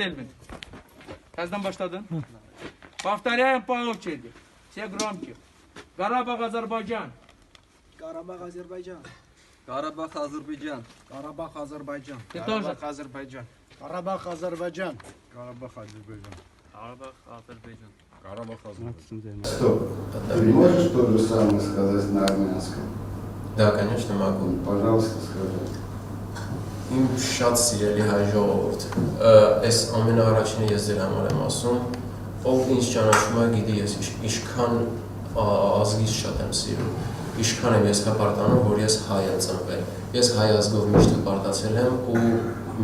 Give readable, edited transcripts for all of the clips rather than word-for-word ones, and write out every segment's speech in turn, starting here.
Эльвин. Каздан başladın. Повторяем по очереди. Все громче. Карабах, Азербайджан. Карабах, Азербайджан. Карабах, Азербайджан. Карабах, Азербайджан. Ты тоже. Азербайджан. Карабах, Азербайджан. Карабах, Азербайджан. Карабах, Азербайджан. Карабах, Азербайджан. Стоп. Ты можешь то же самое сказать на армянском? Да, конечно, могу. Пожалуйста, скажи. Իմ շատ սիրելի հայ ժողովուրդ, այս ամենաառաջինը ես ձեր համար եմ ասում, ով ինձ ճանաչում է, գիտի ես ինչքան ազգից շատ եմ սիրում, ինչքան եմ ես հպարտանում, որ ես հայ եմ ծնվել, ես հայ ազգով միշտ հպարտացել եմ ու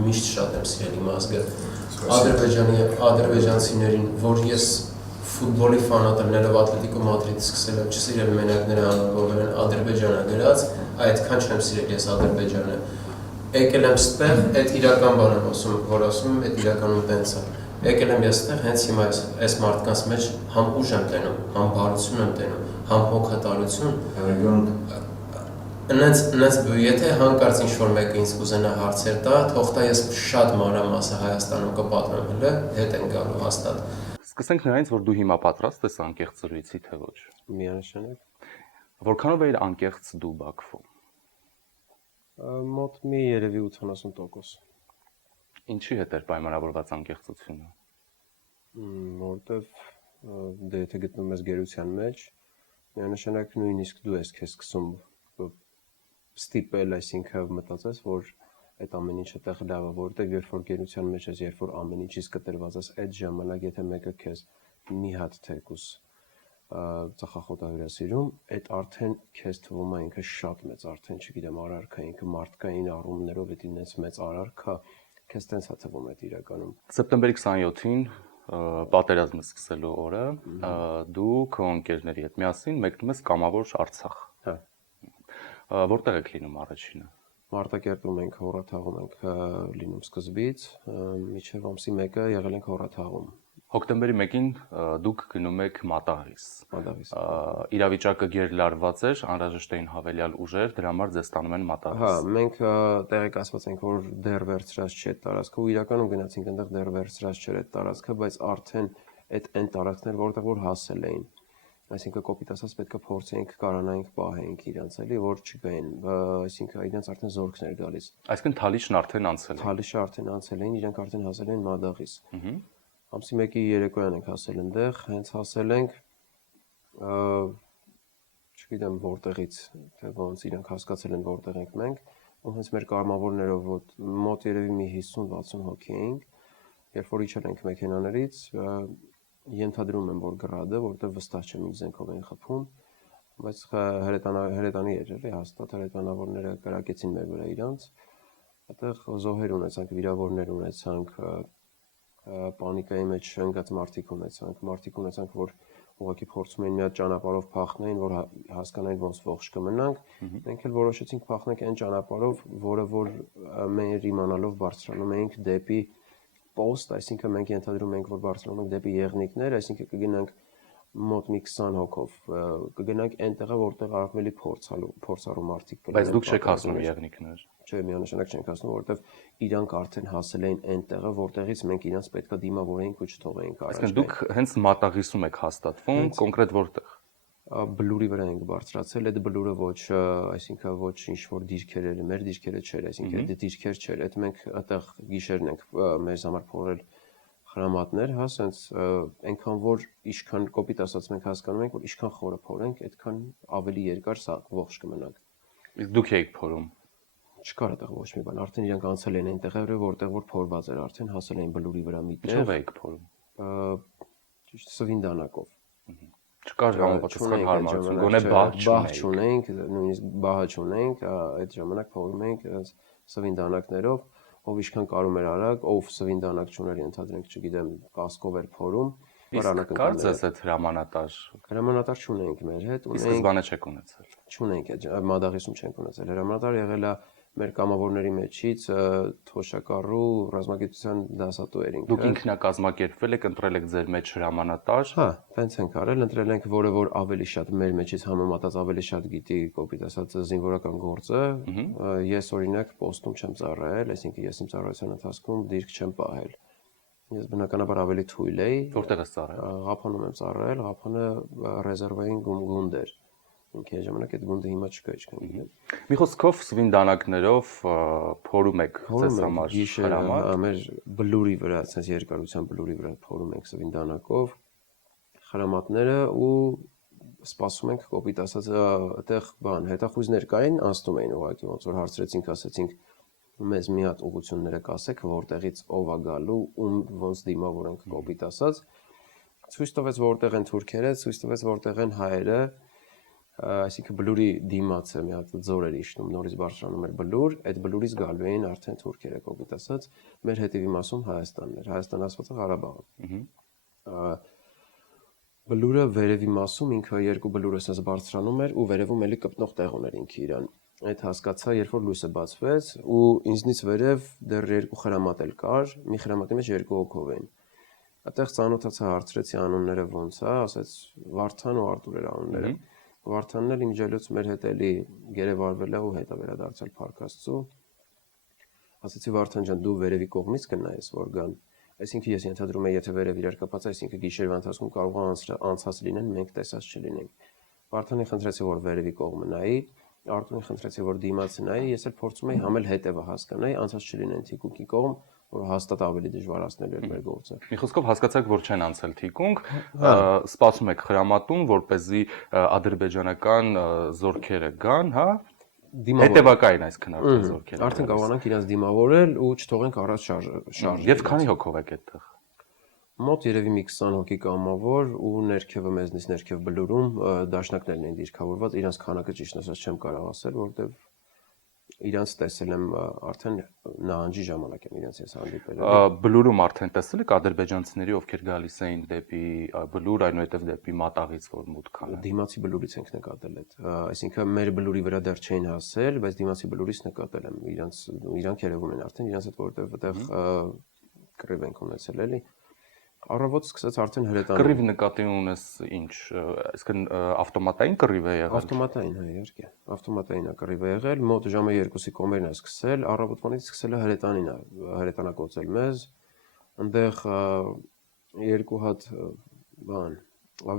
միշտ շատ եմ սիրել իմ ազգը, ադրբեջանցիներին, որ ես ֆուտբոլի ֆանատներով Ատլետիկո Մադրիդ սկսել եմ չսիրել մենակ նրա անունով են Ադրբեջանը գրած, այդքան չեմ սիրել ես Ադրբեջանը Եկել եմ ստեղ, այդ իրական բան եմ ասում, որ ասում եմ, այդ իրականում տենց է։ Եկել եմ ես ստեղ, հենց հիմա այս մարդկանց մեջ համ ուժ եմ տենում, համ բարություն եմ տենում, համ հոգատարություն։ Եթե հանկարծ ինչ-որ մեկը ինձ կուզենա հարցեր տա, թող տա ես շատ մանրամասը Հայաստանում կպատմեմ հլը, հետ են գալու հաստատ։ Սկսենք նրանից, որ դու հիմա պատրաստ ես անկեղծ զրույցի, թե ոչ։ Միանշանակ։ Որքանով էր անկեղծ դու Բաքվում։ Մոտ մի երևի 80%։ Ինչի հետ էր պայմանավորված անկեղծությունը։ Որտեվ դե եթե գտնում ես գերության մեջ, միանշանակ նույնիսկ դու ես քեզ սկսում ստիպել, այսինքն մտածես, որ այդ ամեն ինչը տեղ լավ է, որտեվ երբ որ գերության մեջ ես, երբ որ ամեն ինչից կտրված ես, այդ ժամանակ եթե մեկը քեզ մի հատ թեկուս ծխախոտ հյուրասիրում, այդ արդեն քեզ թվում է ինքը շատ մեծ, արդեն չգիտեմ, արարքա, ինքը մարդկային առումներով էդ ինձ մեծ արարքա, քեզ տենց է թվում այդ իրականում։ Սեպտեմբերի 27-ին պատերազմը սկսելու օրը դու քո ընկերների հետ միասին մեկնում ես կամավոր Արցախ։ Հա։ Որտեղ եք լինում առաջինը։ Մարտակերտում ենք, հոռաթաղում ենք լինում սկզբից, մինչև ամսի 1-ը եղել ենք հոռաթաղում։ Հոկտեմբերի 1-ին դուք գնում եք Մատաղիս։ Մատաղիս։ Իրավիճակը գերլարված էր, անհրաժեշտ էին հավելյալ ուժեր, դրա համար ձեզ տանում են Մատաղիս։ Հա, մենք տեղեկացված ենք, որ դեռ վերցրած չէ այդ տարածքը ու իրականում գնացինք այնտեղ դեռ վերցրած չէր այդ տարածքը, բայց արդեն այդ այն տարածքներ, որտեղ որ հասել էին։ Այսինքն կոպիտ ասած պետք է փորձենք կարանայինք պահենք իրանց էլի, որ չգային, այսինքն իրենց արդեն զորքներ գալիս։ Այսինքն Թալիշն արդեն անցել է։ Թալիշը արդեն անցել էին, իրենք արդեն հասել են Մադաղիս։ Ամսի 1-ի երեկոյան ենք հասել այնտեղ, հենց հասել ենք, չգիտեմ որտեղից, թե ոնց իրենք հասկացել են որտեղ ենք մենք, ու հենց մեր կամավորներով մոտ երևի մի 50-60 հոգի էինք, երբ որ իջել ենք մեքենաներից, ենթադրում եմ, որ գրադը, որտեղ վստահ չեմ ինչ զենքով են խփում, բայց հրետանի էր էլի հաստատ հրետանավորները կրակեցին մեր վրա իրանց, այդտեղ զոհեր ունեցանք, վիրավորներ ունեցանք, պանիկայի մեջ ընկած մարդիկ ունեցանք, որ ուղղակի փորձում էին մի հատ ճանապարհով փախնեին, որ հասկանային ոնց ողջ կմնանք, մենք էլ որոշեցինք փախնենք այն ճանապարհով, որը որ մեր իմանալով բարձրանում էինք դեպի post, այսինքն մենք ենթադրում ենք, որ բարձրանում ենք դեպի Եղնիկներ, այսինքն կգնանք մոտ մի 20 հոգով, կգնանք այնտեղը, որտեղ ավելի փորձառու մարդիկ կլինեն։ Բայց դուք չեք հասնում Եղնիկներ։ Չէ, միանշանակ չենք հասնում, որտեղ իրանք արդեն հասել էին այնտեղը, որտեղից մենք իրանց պետքա դիմավորեինք ու չթողեինք առաջ։ Այսինքն դուք հենց Մատաղիսում եք հաստատվում, կոնկրետ որտեղ։ Բլուրի վրա ենք բարձրացել, այդ բլուրը ոչ, այսինքն ոչ ինչ որ դիրքեր էր, մեր դիրքերը չէր, այսինքն այդ դիրքեր չէր, այդ մենք այդտեղ գիշերն ենք մեզ համար փորել խրամատներ, հա, սենց այնքան որ ինչքան կոպիտ ասած մենք հասկանում ենք, որ ինչքան խորը փորենք, այդքան ավելի երկար սա ողջ կմնանք։ Իսկ դուք եք փորում։ Չկար այդտեղ ոչ մի բան, արդեն իրանք անցել են այնտեղ, որտեղ որ փորված էր, արդեն հասել էին բլուրի վրա մի տեղ։ Ինչով եք փորում։ Ճիշտ սվինդանակով։ Չկար համապատասխան հարմարություն, գոնե բահ չունենք, նույնիսկ բահը չունենք, այդ ժամանակ փորում ենք սվինդանակներով, ով ինչքան կարում էր արագ, ով սվինդանակ չուներ, ենթադրենք, չգիտեմ, կասկով էր փորում, Իսկ կար ձեզ այդ հրամանատար։ Հրամանատար չունենք մեր հետ, Իսկ սկզբանե չեք ունեցել։ Չունենք, Մադաղիսում չենք ունեցել։ Հրամանատար եղել է մեր կամավորների մեջից թոշակառու ռազմագիտության դասատու էր ինքը։ Դուք ինքնակազմակերպվել եք, ընտրել եք ձեր մեջ հրամանատար։ Հա, տենց ենք արել, ընտրել ենք որը որ ավելի շատ մեր մեջից համեմատած ավելի շատ գիտի, կոպիտ ասած, զինվորական գործը։ Ես օրինակ պոստում չեմ ծառայել, այսինքն ես իմ ծառայության ընթացքում դիրք չեմ պահել։ Ես բնականաբար ավելի թույլ էի։ Որտեղ ես ծառայել։ Ղափանում եմ ծառայել, Ղափանը ռեզերվային գունդ էր։ Ինքը այն ժամանակ այդ գունդը հիմա չկա ինչքան գիտեմ։ Մի խոսքով սվինդանակներով փորում եք ձեզ համար խրամատ։ Մեր բլուրի վրա, այսպես երկարության բլուրի վրա փորում ենք սվինդանակով խրամատները ու սպասում ենք կոպիտ ասած այդտեղ հետախույզներ կային, անցնում էին ուղղակի ոնց որ հարցրեցինք, ասեցինք մեզ մի հատ ուղղությունները կասեք, որտեղից ով է գալու, ում ոնց դիմավորենք կոպիտ ասած։ Ցույց տվեց որտեղ են թուրքերը, ցույց տվեց որտեղ են հայերը, այսինքն բլուրի դիմացը մի հատ ձոր էր իջնում, նորից բարձրանում էր բլուր, այդ բլուրից գալու էին արդեն թուրքերը կոպիտ ասած, մեր հետևի մասում Հայաստանն էր, Հայաստան ասվածը Ղարաբաղը։ Բլուրը վերևի մասում ինքը երկու բլուրը ասած բարձրանում էր ու վերևում էլի կպտնող տեղ ուներ ինքը իրան։ Այդ հասկացա, երբ որ լույսը բացվեց ու ինձնից վերև դեռ երկու խրամատ էլ կար, մի խրամատի մեջ երկու հոգով էին։ Այդտեղ ծանոթացա, հարցրեցի անունները ոնց է, ասաց Վարդան ու Արտուր էր անունները։ Վարդանն էլ իմջալոց մեր հետ էլի գերեվարվել է ու հետա վերադարձել Փարք Աստծո։ Ասացի Վարդան ջան, դու վերևի կողմից կնայես որ գան։ Այսինքն ես ենթադրում եմ, եթե վերև իրար կապած, այսինքն գիշերվա ընթացքում կարող է անցած լինեն, մենք տեսած չլինենք։ Վարդանին խնդրեցի, որ վերևի կողմը նայի, Արտուրին խնդրեցի, որ դիմացը նայի, ես էլ փորձում էի համել հետևը հասկանայի, անցած չլինեն թիկունքի կողմ, որ հաստատ ավելի դժվարացնելու էր մեր գործը։ Մի խոսքով հասկացաք, որ չեն անցել թիկունք, սպասում եք խրամատում, որպեսզի ադրբեջանական զորքերը գան, հա։ Հետևակային այսքան արդեն զորքերը։ Արդեն կարողանանք իրենց դիմավորել ու չթողենք առաջ շարժ։ Եվ քանի հոգով եք այդտեղ։ Մոտ երևի մի 20 հոգի կամավոր ու ներքևը մեզնից ներքև բլուրում դաշնակներն են դիրքավորված, իրանց քանակը ճիշտ ասած չեմ կարող ասել, որովհետև իրանց տեսել եմ արդեն նահանջի ժամանակ եմ իրանց ես հանդիպել։ Բլուրում արդեն տեսել եք ադրբեջանցիների, ովքեր գալիս էին դեպի բլուր, այնուհետև դեպի մատաղից, որ մուտք անեն։ Դիմացի բլուրից ենք նկատել այդ։ Այսինքն մեր բլուրի վրա դեռ չէին հասել, բայց դիմացի բլուրից նկատել եմ իրանք երևում են արդեն իրանց հետ որտեղ այդտեղ կռիվ ենք ունեցել էլի։ Առավոտ սկսեց արդեն հրետանալ։ Կռիվ նկատի ունես ինչ, այսինքն ավտոմատային կռիվ է եղել։ Ավտոմատային, հա, իհարկե։ Ավտոմատային է կռիվը եղել, մոտ ժամը 2-ի կողմերն է սկսել, առավոտվանից սկսել է հրետանին է, հրետանակոծել մեզ։ Այնտեղ երկու հատ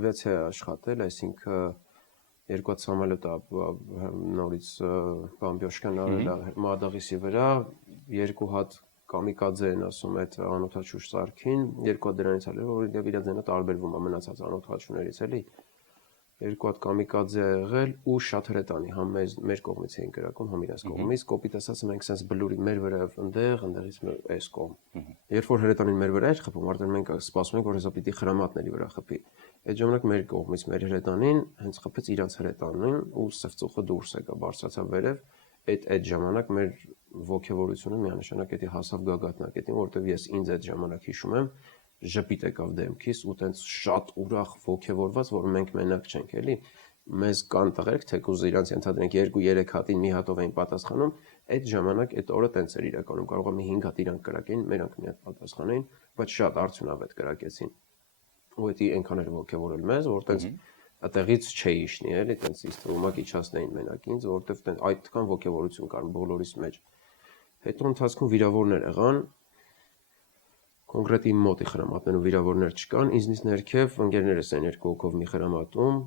ավիացիա աշխատել, այսինքն երկու հատ սամոլյոտ նորից բամբյոշկան արել Մադաղիսի վրա, երկու հատ կամիկադզե են ասում այդ անօթաչու սարքին, երկու հատ դրանից էլ որ իր ձենը տարբերվում է մնացած անօթաչուներից էլի։ Երկու հատ կամիկադզե ա եղել ու շատ հրետանի, համ մեր կողմից էին կրակում, համ իրենց կողմից, կոպիտ ասած մենք sense բլուրի մեր վրա ընդեղից այս կողմ։ Երբ որ հրետանին մեր վրա էր խփում, արդեն մենք սպասում ենք, որ հեսա պիտի խրամատների վրա խփի։ Այդ ժամանակ մեր կողմից մեր հրետանին հենց խփեց իրանց հրետանին ու սվծուխը դուրս եկավ, բարձրացավ վերև։ Այդ ժամանակ մեր ոգևորությունը միանշանակ էդի հասավ գագաթնակետին, որտեղ ես ինձ այդ ժամանակ հիշում եմ, ժպիտ եկավ դեմքիս ու տենց շատ ուրախ ոգևորված, որ մենք մենակ չենք, էլի։ Մեզ կան տղերք, թեկուզ իրանց ենթադրենք 2-3 հատին մի հատով էին պատասխանում, այդ ժամանակ այդ օրը տենց էր իրականում, կարող է մի 5 հատ իրանք կրակեին, մերանք մի հատ պատասխանեին, բայց շատ արդյունավետ կրակեցին։ Ու դա այնքան էր ոգևորել մեզ, որ տենց այդտեղից չէի իշնի, էլի, տենց իսկ ումակ իջացնեին մենակ ինձ, որովհետև տենց այդքան ոգևորություն կար բոլորիս մեջ։ Հետո ընթացքում վիրավորներ եղան, կոնկրետ իմ մոտի խրամատներում վիրավորներ չկան, ինձնից ներքև ընկերներս են երկու հոգով մի խրամատում,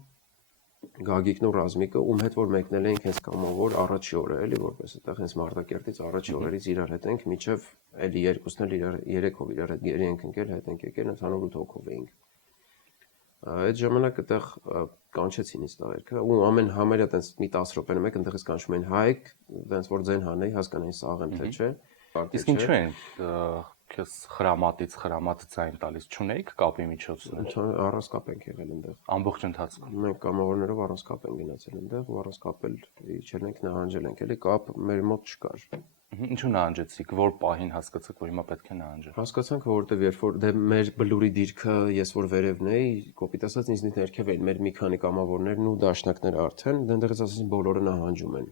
Գագիկն ու Ռազմիկը, ում հետ որ մեկնել էինք հենց կամավոր առաջի օրը, էլի, որպես այդտեղ հենց Մարտակերտից առաջի օրերից իրար հետ ենք, մինչև էլի երկուսն էլ իրար 3-ով իրար հետ գերի ենք ընկել, հետ ենք եկել, ընդհանուր 8 հոգով էինք։ Այդ ժամանակ այդտեղ կանչեցին ինձ տղերքը ու ամեն համարյա տենց մի 10 րոպենում եք այնտեղից կանչում են հայք, տենց որ ձեն հանեի, հասկանային սաղ եմ թե չէ։ Իսկ ինչու են քեզ խրամատից խրամատ ձայն տալիս, չունեիք կապի միջոցներ։ Առանց կապ ենք եղել այնտեղ։ Ամբողջ ընթացքում։ Մենք կամավորներով առանց կապ ենք գնացել այնտեղ ու առանց կապել իջել ենք նահանջել ենք, էլի կապ մեր մոտ չկար։ Ինչու նահանջեցիք, որ պահին հասկացաք, որ հիմա պետք է նահանջել։ Հասկացանք, որովհետև երբ որ դե մեր բլուրի դիրքը ես որ վերևն էի, կոպիտ ասած ինձնից ներքև էին մեր մի քանի կամավորներն ու դաշնակները արդեն, դեռից ասացին բոլորը նահանջում են։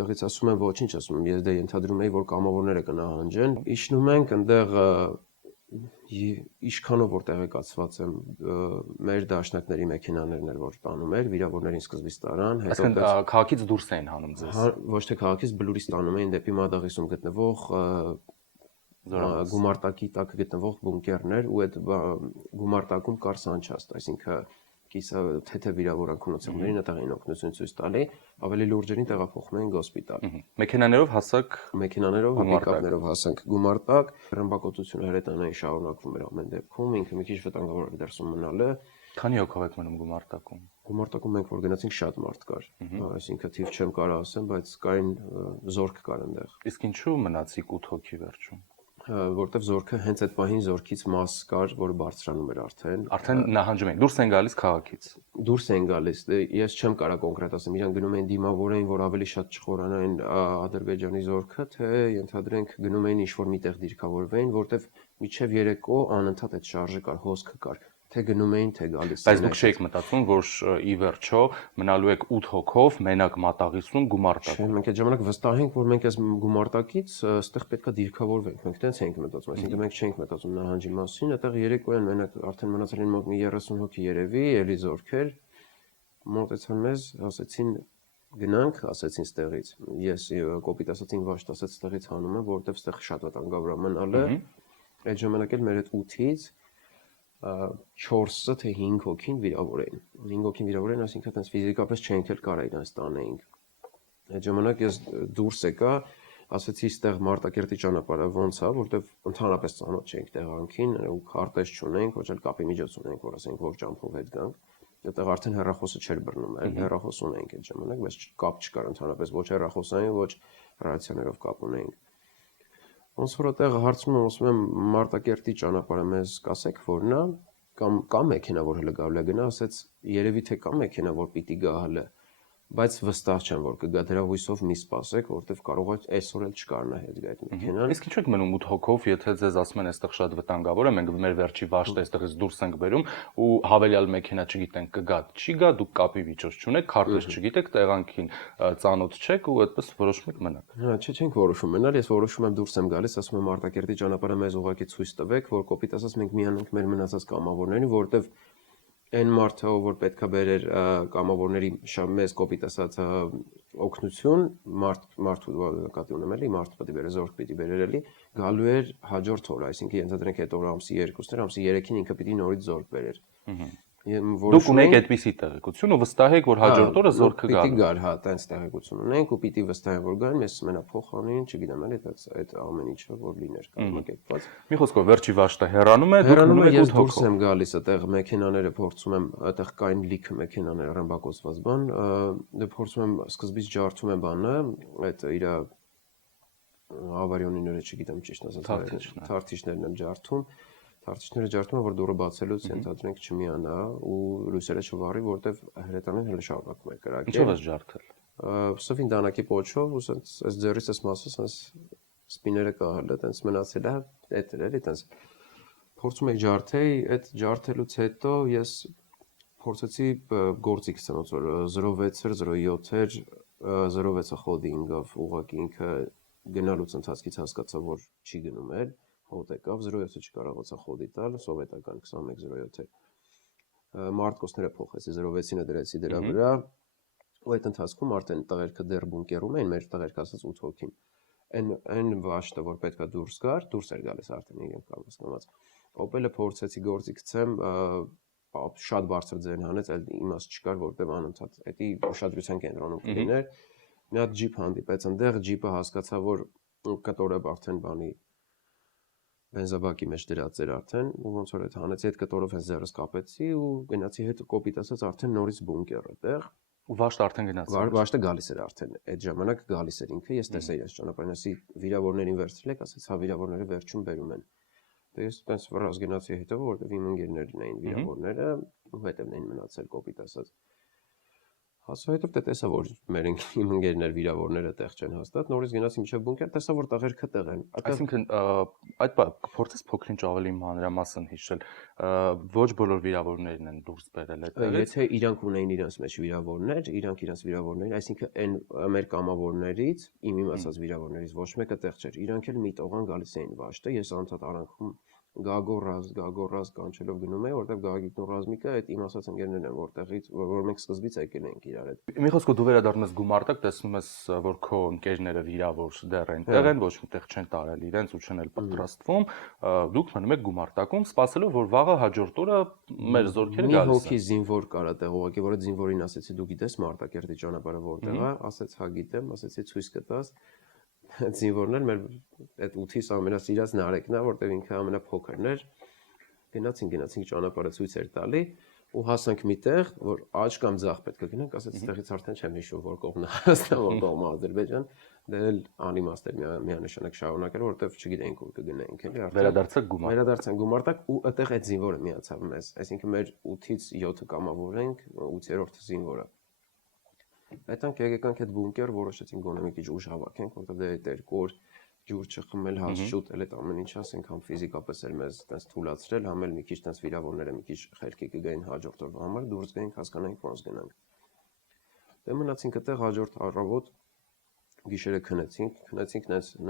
Դեռից ասում են ոչինչ, ասում եմ, ես դե ենթադրում էի, որ կամավորները կնահանջեն։ Իջնում ենք այնտեղ Իշքանով որ տեղեկացված եմ, մեր դաշնակների մեքենաներն էր որ տանում էր, վիրավորներին սկզբից տարան, հետո քաղաքից դուրս էին հանում ձեզ։ Ոչ թե քաղաքից բլուրից տանում էին դեպի Մադաղիսում գտնվող գումարտակի տակ գտնվող բունկերներ ու այդ գումարտակում կար սանչաստ, այսինքն կիսա թեթև վիրավորանքունություններին այդտեղ են օգնություն ցույց տալի, ավելի լուրջերին տեղափոխում են հոսպիտալ։ Մեքենաներով հասակ Մեքենաներով, հապիկապներով հասանք գումարտակ, ռմբակոծությունը հրետանային շարունակվում էր ամեն դեպքում, ինքը մի քիչ վտանգավոր էր դերսում մնալը։ քանի հոգով եք մնում գումարտակում։ Գումարտակում մենք որ գնացինք շատ մարդ կար, այսինքն թիվ չեմ կարող ասեմ, բայց կային զորք կար այնտեղ։ Իսկ ինչու մնացիք 8 հոգի վերջում։ Որտեվ զորքը հենց այդ պահին զորքից մաս կար, որը բարձրանում էր արդեն։ Արդեն նահանջում են, դուրս են գալիս քաղաքից։ Դուրս են գալիս, ես չեմ կարող կոնկրետ ասեմ, իրանք գնում էին դիմավորային, որ ավելի շատ չխորանային Ադրբեջանի զորքը, թե ենթադրենք գնում էին ինչ-որ միտեղ դիրքավորվեին, որտեվ միջև երեկո անընդհատ այդ շարժը կար, հոսքը կար, թե գնում էին, թե գալիս էին։ Բայց դուք չէիք մտածում, որ ի վերջո մնալու եք 8 հոգով, մենակ մատաղիսում գումարտակ։ Չէ, մենք այդ ժամանակ վստահ ենք, որ մենք այս գումարտակից այստեղ պետքա դիրքավորվենք։ Մենք տենց ենք մտածում, այսինքն մենք չենք մտածում նահանջի մասին, այդտեղ երեկոյան մենակ արդեն մնացել են մոտ մի 30 հոգի երևի, էլի զորքեր մոտեցան մեզ, ասեցին գնանք, ասեցին ստեղից։ Ես կոպիտ ասացին վաշտ ասած ստեղից հանում եմ, որովհետև ստեղ շատ վտանգավոր է մնալը։ Այդ ժամանակ էլ մեր այդ 8-ից 4-ը թե 5 հոգին վիրավոր էին։ 5 հոգին վիրավոր էին, այսինքն այտենց ֆիզիկապես չենք էլ կարող իրենց տանեինք։ Այդ ժամանակ ես դուրս եկա, ասեցի ստեղ Մարտակերտի ճանապարհը ոնց է, որտեվ ընդհանրապես ծանոթ չենք տեղանքին ու քարտեզ չունենք, ոչ էլ կապի միջոց ունենք, որ ասենք որ ճամփով հետ գանք։ Այդտեղ արդեն հեռախոսը չէր բռնում, այլ հեռախոս ունենք այդ ժամանակ, բայց կապ չկար ընդհանրապես ոչ հեռախոսային, ոչ ռադիացիաներով կապ ունենք։ Ոնց որ այդտեղ հարցնում եմ, ասում եմ Մարտակերտի ճանապարհը մեզ կասեք որն է, կամ կա մեքենա, որ հələ գալու է գնա, ասեց երևի թե կա մեքենա, որ պիտի գա հələ, բայց վստահ չեմ, որ կգա դրա հույսով մի սպասեք, որտեվ կարող է այսօր էլ չկարնա հետ գա այդ մեքենան։ Իսկ ինչու եք մնում 8 հոգով, եթե ձեզ ասում են այստեղ շատ վտանգավոր է, մենք մեր վերջի վաշտը այստեղից դուրս ենք բերում ու հավելյալ մեքենա չգիտենք կգա, չի գա, դուք կապի միջոց չունեք, քարտեզ չգիտեք, տեղանքին ծանոթ չեք ու այդպես որոշում եք մնաք։ Հա, չենք որոշում մնալ, ես որոշում եմ դուրս եմ գալիս, ասում եմ Մարտակերտի ճանապարհը մեզ ուղղակի ցույց տվեք, որ կոպիտ ասած մենք միանանք մեր մնացած կամավորներին, որտեվ այն մարդը, որ պետքա բերեր կամավորների մեզ կոպիտ ասած օգնություն, մարդու նկատի ունեմ էլի, մարդ պետք է բերեր, զորք պետք է բերեր էլի, գալու էր հաջորդ օրը, այսինքն ենթադրենք այդ օրը ամսի 2-ներ, ամսի 3-ին ինքը պիտի նորից զորք բերեր։ Դուք ունեք այդպիսի տեղեկություն ու վստահ եք, որ հաջորդ օրը զորքը գա։ Պիտի գար, հա, տենց տեղեկություն ունենք ու պիտի վստահ որ գան, մեզ մենա փոխանին, չգիտեմ էլի, այդ ամեն ինչը որ լիներ կազմակերպված։ Մի խոսքով վերջի վաշտը հեռանում է, դուք մնում եք 8 հոգով։ դուրս եմ գալիս, այդտեղ մեքենաները փորձում եմ, այդտեղ կային լիքը մեքենաներ ռմբակոծված բան, դե փորձում եմ սկզբից ջարդում եմ բանը, այդ իր ավարիոնիները, չգիտեմ ճիշտ ասած, թարթիչներն եմ ջարդում։ Թարթիչները ջարդում եմ, որ դուռը բացելուց ենթադրենք չմիանա ու լույսերը չվառի, որտեվ հրետանին հələ շարունակում է կրակել։ Ինչով ես ջարդել։ Սովին դանակի պոչով ու այս ձեռից այս մասը, այս սպիները կահել է, տենց մնացել է, այդ էր էլի, տենց փորձում եք ջարդեի, այդ ջարդելուց հետո ես փորձեցի գործիք ցնոց որ 06-էր, 07-էր, 06-ը խոդի ինգավ ուղղակի ինքը գնալուց ընթացքից հասկացա, որ չի գնում էլ, հոտ եկավ, 07-ը չկարողացա խոդի տալ, սովետական 2107 էր։ Մարտկոսները փոխեցի, 06-ինը դրեցի դրա վրա, ու այդ ընթացքում արդեն տղերքը դեռ բունկերում էին, մեր տղերքը ասած 8 հոգին։ Այն վաշտը, որ պետքա դուրս գար, դուրս էր գալիս արդեն իրենք կամացնված։ Օպելը փորձեցի գործի գցեմ, շատ բարձր ձեն հանեց, այլ իմաստ չկար, որտեղ անընդհատ էդի ուշադրության կենտրոնում կլիներ։ Մի հատ ջիփ հանդիպեց այնտեղ, ջիփը հասկացա, որ կտորը արդեն բանի բենզաբակի մեջ դրած էր արդեն, ու ոնց որ այդ հանեցի այդ կտորով հենց ձեռս կապեցի ու գնացի հետ կոպիտ ասած արդեն նորից բունկեր այդտեղ։ Ու վաշտը արդեն գնացել։ Վաշտը գալիս էր արդեն, այդ ժամանակ գալիս էր ինքը, ես տեսա իրաց ճանապարհին, ասի վիրավորներին վերցրել եք, ասեց հա վիրավորները վերջում բերում են։ Դե ես տենց վրաս գնացի հետո, որտեղ իմ ընկերներն էին վիրավորները, ու հետևն էին մնացել կոպիտ ասած։ Հասա հետո տեսա որ մեր իմ ընկերներ վիրավորները տեղ չեն հաստատ, նորից գնացի միջև բունկեր, տեսա որ տղերքը տեղ են։ Այսինքն այդ փորձես փոքրինչ ավելի մանրամասն հիշել, ոչ բոլոր վիրավորներն են դուրս բերել այդտեղից։ Եթե իրանք ունեին իրենց մեջ վիրավորներ, իրանք իրենց վիրավորներին, այսինքն այն մեր կամավորներից, իմ իմացած վիրավորներից ոչ մեկը տեղ չէր։ Իրանք էլ մի տողան գալիս էին վաշտը, ես անդադ արանքում գագորազ կանչելով գնում է, որտեղ Գագիկն ու Ռազմիկը այդ իմ ասած ընկերներն են, որտեղից որ մենք սկզբից եկել ենք իրար հետ։ Մի խոսքով դու վերադառնես գումարտակ, տեսնում ես, որ քո ընկերները վիրավոր դեռ այնտեղ են, ոչ միտեղ չեն տարել իրենց ու չեն էլ պատրաստվում, դուք մնում եք գումարտակում, սպասելով, որ վաղը հաջորդ օրը մեր զորքերը Մի գալիս հոգի են։ զինվոր կար այդտեղ, ուղղակի որը զինվորին ասեցի, դու գիտես Մարտակերտի ճանապարհը որտեղ է, ասեց հա գիտեմ, ասեցի ցույց կտաս։ Զինվորներ մեր այդ 8-ից ամենասիրած Նարեկն է, որտեղ ինքը ամենափոքրն էր։ Գնացինք ճանապարհը ցույց էր տալի ու հասանք միտեղ, որ աճ կամ ձախ պետք է գնանք, ասեց այդտեղից արդեն չեմ հիշում, որ կողմն է Հայաստան, որ կողմը Ադրբեջան, դա էլ անիմաստ էր միանշանակ շարունակել, որովհետև չգիտեինք ուր կգնայինք, էլի արդեն։ Վերադարձակ գումարտ։ Վերադարձանք գումարտակ ու այդտեղ այդ զինվորը միացավ մեզ, այսինքն մեր 8-ից 7 կամավոր ենք, 8-րդ զինվորը։ Այդտեղ եկանք այդ բունկեր, որոշեցինք գոնե մի քիչ ուժ հավաքենք, որտեղ դե այդ երկու օր ջուր չխմել, հաց շուտել, այդ ամեն ինչ ասենք, համ ֆիզիկապես էլ մեզ տես թուլացրել, համ էլ մի քիչ տես վիրավորները մի քիչ խելքի կգային հաջորդ օրվա համար, դուրս գայինք, հասկանայինք ոնց գնանք։ Դե մնացինք այդտեղ հաջորդ առավոտ գիշերը քնեցինք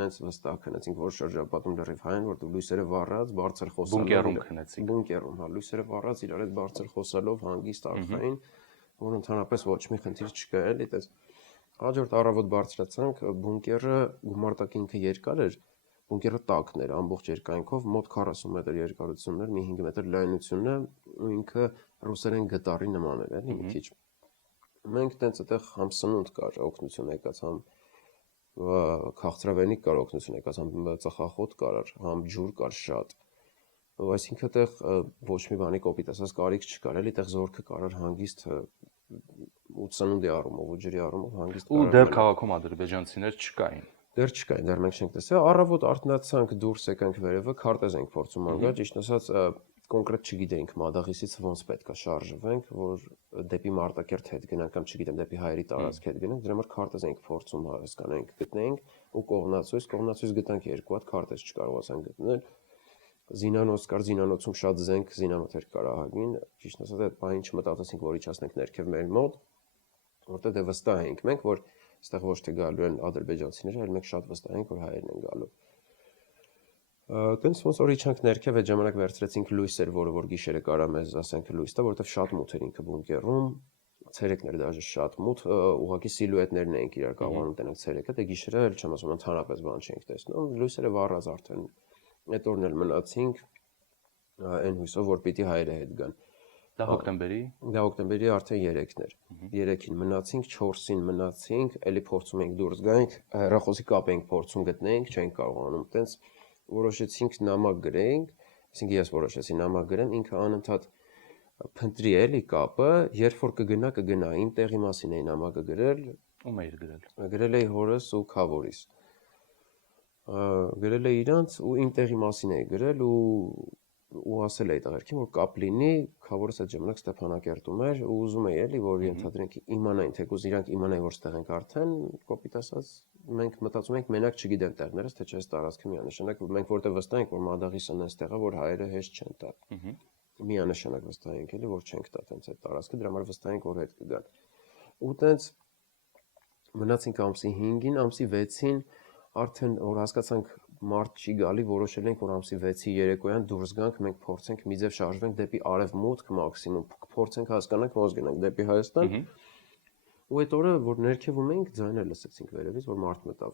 նենց վստահ քնեցինք, որ շրջապատում լրիվ հայն, որտեղ լույսերը վառած, բարձր խոսալով Բունկերում քնեցինք։ Բունկերում, հա, լույսերը վառած, իրար հետ բարձր խոսալով հանգիստ արխային, որ ընդհանրապես ոչ մի խնդիր չկա էլի, այդպես հաջորդ առավոտ բարձրացանք, բունկերը գումարտակի ինքը երկար էր, բունկերը տակն էր, ամբողջ երկայնքով մոտ 40 մետր երկարությունն էր, մի 5 մետր լայնությունն է, ու ինքը ռուսերեն գտարի նման էր, էլի մի քիչ։ Մենք տենց այդտեղ համ սնունդ կար, օգնություն եկած, համ քաղցրավենիք կար, օգնություն եկած, համ ծխախոտ կար, համ ջուր կար շատ։ Ու այսինքն այդտեղ ոչ մի բանի կոպիտ ասած կարիք չկար, էլի այդտեղ զորքը կարար հանգիստ ու սնունդի առումով ու ջրի առումով հանգիստ Ու դեռ քաղաքում ադրբեջանցիներ չկային։ Դեռ չկային, դեռ մենք չենք տեսել։ Առավոտ արթնացանք, դուրս եկանք վերևը, քարտեզ ենք փորձում անգա, ճիշտ ասած կոնկրետ չգիտեինք Մադաղիսից ոնց պետք է շարժվենք, որ դեպի Մարտակերտ հետ գնանք կամ չգիտեմ դեպի հայերի տարածք հետ գնանք, դրա համար քարտեզ ենք փորձում հասկանանք, գտնենք ու կողմնացույց գտանք երկու հատ քարտեզ չկարողացանք գտնել։ Զինանոց կար, զինանոցում շատ զենք, զինամթեր կար ահագին, ճիշտ ասած այդ բանին չմտածեցինք, որ իջացնենք ներքև մեր մոտ, որտեղ դե վստահ էինք մենք, որ այստեղ ոչ թե գալու են ադրբեջանցիները, այլ մենք շատ վստահ էինք, որ հայերն են գալու։ Տենց ոնց որ իջանք ներքև, այդ ժամանակ վերցրեցինք լույսեր, որ գիշերը կարա մեզ ասենք լույս տա, որովհետև շատ մութ էր ինքը բունկերում, ցերեկն էր դաժե շատ մութ, ուղղակի սիլուետներն էինք իրար կարողանում տենանք ցերեկը, դե գիշերը էլ չեմ ասում, ընդհանրապես բան չենք տեսնում, լույսերը վառած արդեն այդ օրն էլ մնացինք այն հույսով, որ պիտի հայերը հետ գան։ Դա հոկտեմբերի։ Դա հոկտեմբերի արդեն 3-ն էր։ 3-ին մնացինք, 4-ին մնացինք, էլի փորձում ենք դուրս գանք, հեռախոսի կապ ենք փորձում գտնենք, չենք կարողանում։ Տենց որոշեցինք նամակ գրենք, այսինքն ես որոշեցի նամակ գրեմ, ինքը անընդհատ փնտրի էլի կապը, երբ որ կգնա, իմ տեղի մասին էի նամակը գրել, Ում էիր գրել։ գրել էի հորս ու քավորիս։ Գրել էի իրանց ու իմ տեղի մասին էի գրել ու ասել էի տղերքին, որ կապ լինի, քավորս այդ ժամանակ Ստեփանակերտում էր ու ուզում էի էլի, որ ենթադրենք իմանային, թեկուզ իրանք իմանային, որ ստեղ ենք արդեն, կոպիտ ասած, մենք մտածում ենք մենակ չգիտեմ տեղներս, թե չէ տարածքը միանշանակ, մենք որտեղ վստահ ենք, որ Մադաղիսն այստեղ է, որ հայերը հեշտ չեն տա։ Միանշանակ վստահ ենք էլի, որ չենք տա տենց այդ տարածքը, դրա համար վստահ ենք, որ հետ կգան։ Ու տենց մնացինք ամսի 5-ին, ամսի 6-ին արդեն որ հասկացանք մարդ չի գալի, որոշել ենք որ ամսի 6-ի երեկոյան դուրս գանք, մենք փորձենք մի ձև շարժվենք դեպի արևմուտք մաքսիմում, փորձենք հասկանանք ոնց գնանք դեպի Հայաստան։ Ու այդ օրը որ ներքևում էինք, ձայներ լսեցինք վերևից, որ մարդ մտավ։